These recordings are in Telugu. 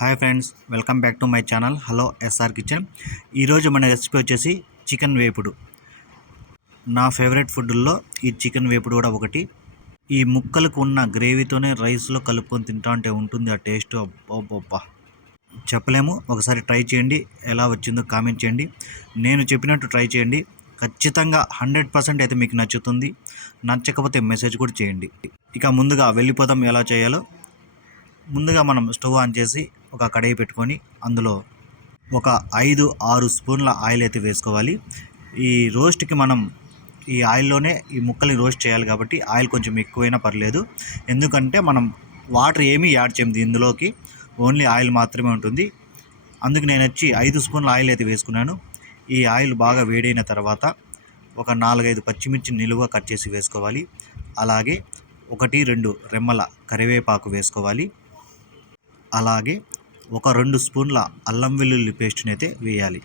Hi friends welcome back to my channel. Hello S R kitchen. ఈరోజు మన రెసిపీ వచ్చేసి చికెన్ వేపుడు. నా ఫేవరెట్ ఫుడ్లో ఈ చికెన్ వేపుడు కూడా ఒకటి. ఈ ముక్కలకు ఉన్న గ్రేవీతోనే రైస్లో కలుపుకొని తింటా ఉంటే ఉంటుంది ఆ టేస్ట్. అబ్బా చెప్పలేము. ఒకసారి ట్రై చేయండి. ఎలా వచ్చిందో కామెంట్ చేయండి. నేను చెప్పినట్టు ట్రై చేయండి. ఖచ్చితంగా హండ్రెడ్ పర్సెంట్ అయితే మీకు నచ్చుతుంది. నచ్చకపోతే మెసేజ్ కూడా చేయండి. ఇక ముందుగా వెళ్ళిపోతాం ఎలా చేయాలో. ముందుగా మనం స్టవ్ ఆన్ చేసి ఒక కడాయి పెట్టుకొని అందులో ఒక ఐదు ఆరు స్పూన్ల ఆయిల్ అయితే వేసుకోవాలి. ఈ రోస్ట్కి మనం ఈ ఆయిల్లోనే ఈ ముక్కల్ని రోస్ట్ చేయాలి కాబట్టి ఆయిల్ కొంచెం ఎక్కువైనా పర్లేదు. ఎందుకంటే మనం వాటర్ ఏమీ యాడ్ చేయం ఇందులోకి. ఓన్లీ ఆయిల్ మాత్రమే ఉంటుంది. అందుకు నేను వచ్చి ఐదు స్పూన్ల ఆయిల్ అయితే వేసుకున్నాను. ఈ ఆయిల్ బాగా వేడైన తర్వాత ఒక నాలుగైదు పచ్చిమిర్చి నిలువ కట్ చేసి వేసుకోవాలి. అలాగే ఒకటి రెండు రెమ్మల కరివేపాకు వేసుకోవాలి. అలాగే ఒక రెండు స్పూన్ల అల్లం వెల్లుల్లి పేస్ట్ని అయితే వేయాలి.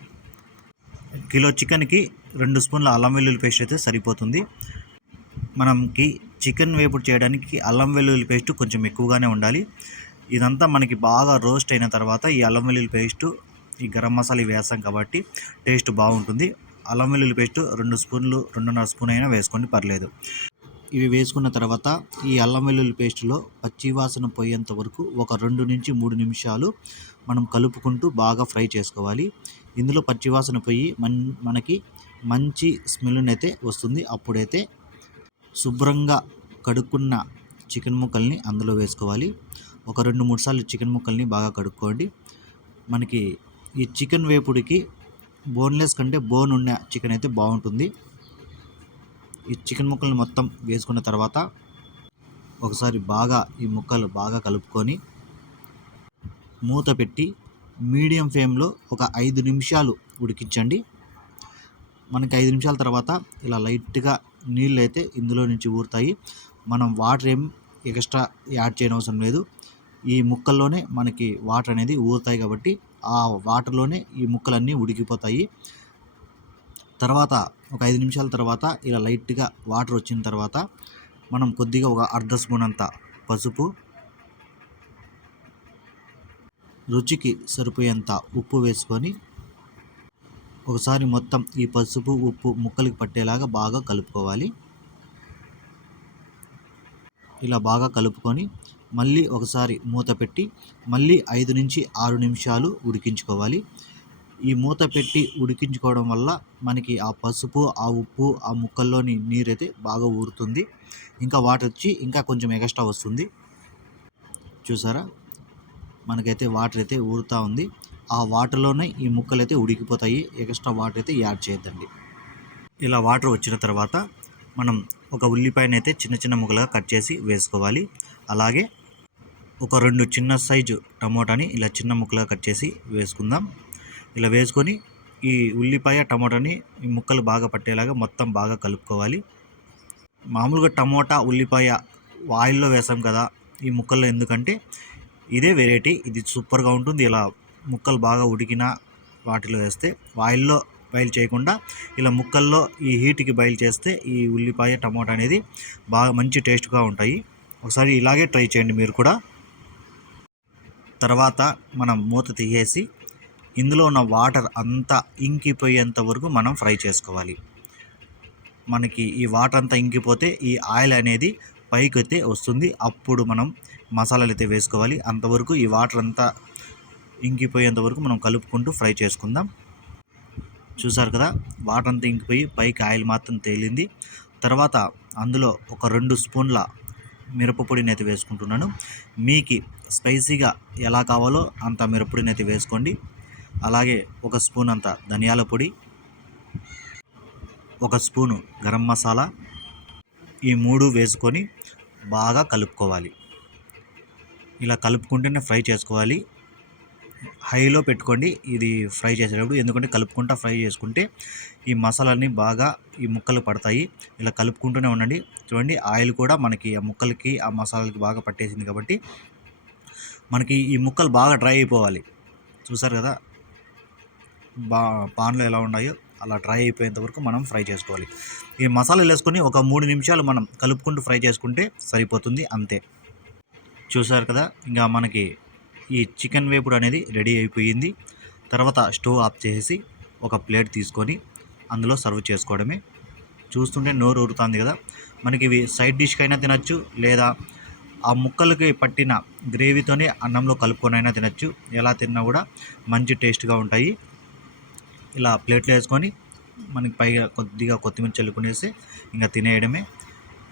కిలో చికెన్కి రెండు స్పూన్ల అల్లం వెల్లుల్లి పేస్ట్ అయితే సరిపోతుంది. మనకి చికెన్ వేపుడు చేయడానికి అల్లం వెల్లుల్లి పేస్ట్ కొంచెం ఎక్కువగానే ఉండాలి. ఇదంతా మనకి బాగా రోస్ట్ అయిన తర్వాత ఈ అల్లం వెల్లుల్లి పేస్టు ఈ గరం మసాలా వేస్తాం కాబట్టి టేస్ట్ బాగుంటుంది. అల్లం వెల్లుల్లి పేస్ట్ రెండు స్పూన్లు రెండున్నర స్పూన్ అయినా వేసుకోండి పర్లేదు. ఇవి వేసుకున్న తర్వాత ఈ అల్లం వెల్లుల్లి పేస్టులో పచ్చివాసన పోయేంత వరకు ఒక రెండు నుంచి మూడు నిమిషాలు మనం కలుపుకుంటూ బాగా ఫ్రై చేసుకోవాలి. ఇందులో పచ్చివాసన పోయి మన్ మనకి మంచి స్మెల్నైతే వస్తుంది. అప్పుడైతే శుభ్రంగా కడుక్కున్న చికెన్ ముక్కల్ని అందులో వేసుకోవాలి. ఒక రెండు మూడు సార్లు చికెన్ ముక్కల్ని బాగా కడుక్కోండి. మనకి ఈ చికెన్ వేపుడికి బోన్లెస్ కంటే బోన్ ఉన్న చికెన్ అయితే బాగుంటుంది. ఈ చికెన్ ముక్కలను మొత్తం వేసుకున్న తర్వాత ఒకసారి బాగా ఈ ముక్కలు బాగా కలుపుకొని మూత పెట్టి మీడియం ఫ్లేమ్లో ఒక ఐదు నిమిషాలు ఉడికించండి. మనకి ఐదు నిమిషాల తర్వాత ఇలా లైట్గా నీళ్ళు అయితే ఇందులో నుంచి ఊరుతాయి. మనం వాటర్ ఏం ఎక్స్ట్రా యాడ్ చేయడం అవసరం లేదు. ఈ ముక్కల్లోనే మనకి వాటర్ అనేది ఊరుతాయి కాబట్టి ఆ వాటర్లోనే ఈ ముక్కలన్నీ ఉడికిపోతాయి. తర్వాత ఒక ఐదు నిమిషాల తర్వాత ఇలా లైట్గా వాటర్ వచ్చిన తర్వాత మనం కొద్దిగా ఒక అర్ధ స్పూన్ అంత పసుపు రుచికి సరిపోయేంత ఉప్పు వేసుకొని ఒకసారి మొత్తం ఈ పసుపు ఉప్పు ముక్కలకి పట్టేలాగా బాగా కలుపుకోవాలి. ఇలా బాగా కలుపుకొని మళ్ళీ ఒకసారి మూత పెట్టి మళ్ళీ ఐదు నుంచి ఆరు నిమిషాలు ఉడికించుకోవాలి. ఈ మూత పెట్టి ఉడికించుకోవడం వల్ల మనకి ఆ పసుపు ఆ ఉప్పు ఆ ముక్కల్లోని నీరైతే బాగా ఊరుతుంది. ఇంకా వాటర్ వచ్చి ఇంకా కొంచెం ఎక్స్ట్రా వస్తుంది. చూసారా? మనకైతే వాటర్ అయితే ఊరుతూ ఉంది. ఆ వాటర్లోనే ఈ ముక్కలు అయితే ఉడికిపోతాయి. ఎక్స్ట్రా వాటర్ అయితే యాడ్ చేయొద్దండి. ఇలా వాటర్ వచ్చిన తర్వాత మనం ఒక ఉల్లిపాయనైతే అయితే చిన్న చిన్న ముక్కలుగా కట్ చేసి వేసుకోవాలి. అలాగే ఒక రెండు చిన్న సైజు టమోటాని ఇలా చిన్న ముక్కలుగా కట్ చేసి వేసుకుందాం. ఇలా వేసుకొని ఈ ఉల్లిపాయ టమోటాని ఈ ముక్కలు బాగా పట్టేలాగా మొత్తం బాగా కలుపుకోవాలి. మామూలుగా టమోటా ఉల్లిపాయ ఆయిల్లో వేసాం కదా ఈ ముక్కల్లో ఎందుకంటే ఇదే వెరైటీ ఇది సూపర్గా ఉంటుంది. ఇలా ముక్కలు బాగా ఉడికిన వాటిలో వేస్తే ఆయిల్లో బయలు చేయకుండా ఇలా ముక్కల్లో ఈ హీట్కి బయలు చేస్తే ఈ ఉల్లిపాయ టమోటా అనేది బాగా మంచి టేస్ట్గా ఉంటాయి. ఒకసారి ఇలాగే ట్రై చేయండి మీరు కూడా. తర్వాత మనం మూత తీసేసి ఇందులో ఉన్న వాటర్ అంతా ఇంకిపోయేంత వరకు మనం ఫ్రై చేసుకోవాలి. మనకి ఈ వాటర్ అంతా ఇంకిపోతే ఈ ఆయిల్ అనేది పైకి అయితే వస్తుంది. అప్పుడు మనం మసాలాలు అయితే వేసుకోవాలి. అంతవరకు ఈ వాటర్ అంతా ఇంకిపోయేంత వరకు మనం కలుపుకుంటూ ఫ్రై చేసుకుందాం. చూసారు కదా? వాటర్ అంతా ఇంకిపోయి పైకి ఆయిల్ మాత్రం తేలింది. తర్వాత అందులో ఒక రెండు స్పూన్ల మిరపపొడిని అయితే వేసుకుంటున్నాను. మీకు స్పైసీగా ఎలా కావాలో అంత మిరపొడిని అయితే వేసుకోండి. అలాగే ఒక స్పూన్ అంత ధనియాల పొడి ఒక స్పూను గరం మసాలా ఈ మూడు వేసుకొని బాగా కలుపుకోవాలి. ఇలా కలుపుకుంటేనే ఫ్రై చేసుకోవాలి. హైలో పెట్టుకోండి ఇది ఫ్రై చేసేటప్పుడు ఎందుకంటే కలుపుకుంటా ఫ్రై చేసుకుంటే ఈ మసాలాన్ని బాగా ఈ ముక్కలు పడతాయి. ఇలా కలుపుకుంటూనే ఉండండి. చూడండి ఆయిల్ కూడా మనకి ఆ ముక్కలకి ఆ మసాలాలకి బాగా పట్టేసింది కాబట్టి మనకి ఈ ముక్కలు బాగా డ్రై అయిపోవాలి. చూసారు కదా? బా పాన్లో ఎలా ఉన్నాయో అలా డ్రై అయిపోయేంత వరకు మనం ఫ్రై చేసుకోవాలి. ఈ మసాలాలు వేసుకొని ఒక మూడు నిమిషాలు మనం కలుపుకుంటూ ఫ్రై చేసుకుంటే సరిపోతుంది అంతే. చూసారు కదా ఇంకా మనకి ఈ చికెన్ వేపుడు అనేది రెడీ అయిపోయింది. తర్వాత స్టవ్ ఆఫ్ చేసి ఒక ప్లేట్ తీసుకొని అందులో సర్వ్ చేసుకోవడమే. చూస్తుంటే నోరు ఊరుతుంది కదా మనకి ఇవి సైడ్ డిష్కైనా తినచ్చు లేదా ఆ ముక్కలకి పట్టిన గ్రేవీతోనే అన్నంలో కలుపుకొని అయినా తినచ్చు. ఎలా తిన్నా కూడా మంచి టేస్ట్గా ఉంటాయి. ఇలా ప్లేట్లో వేసుకొని మనకి పైగా కొద్దిగా కొత్తిమీర చల్లుకునేసి ఇంకా తినేయడమే.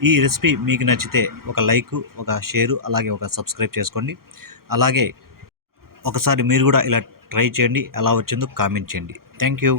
ఈ రెసిపీ మీకు నచ్చితే ఒక లైక్ ఒక షేరు అలాగే ఒక సబ్స్క్రైబ్ చేసుకోండి. అలాగే ఒకసారి మీరు కూడా ఇలా ట్రై చేయండి. ఎలా వచ్చిందో కామెంట్ చేయండి. Thank you.